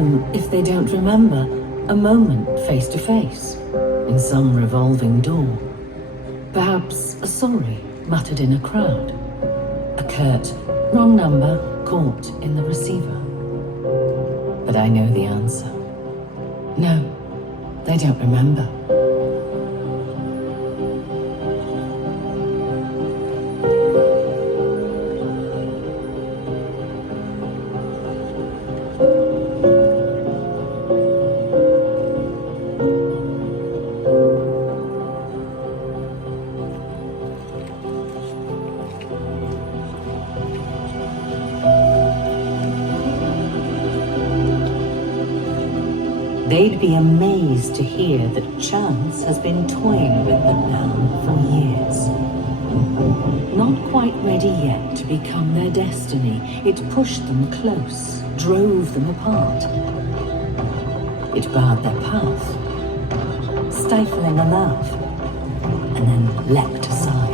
them, if they don't remember, a moment face to face, in some revolving door. Perhaps a sorry muttered in a crowd. A curt, wrong number caught in the receiver. But I know the answer. No, they don't remember. They'd be amazed to hear that chance has been toying with them now for years. Not quite ready yet to become their destiny, it pushed them close, drove them apart. It barred their path, stifling a laugh, and then leapt aside.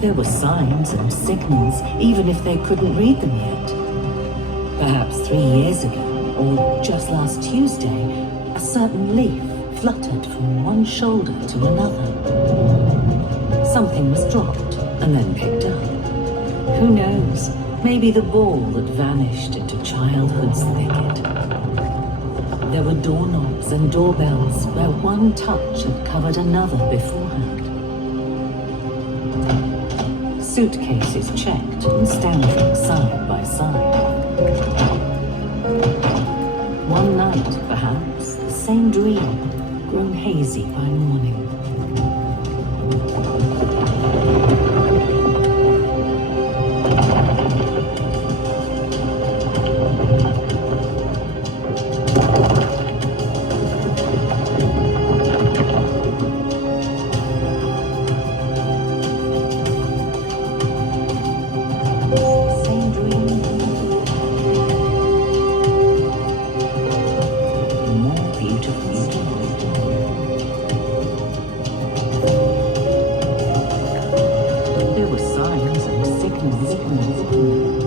There were signs and signals, even if they couldn't read them yet. Perhaps 3 years ago, or just last Tuesday, a certain leaf fluttered from one shoulder to another. Something was dropped and then picked up. Who knows? Maybe the ball that vanished into childhood's thicket. There were doorknobs and doorbells where one touch had covered another beforehand. Suitcases checked and standing side by side. One night, perhaps, the same dream, grown hazy by morning. There were signs and signals.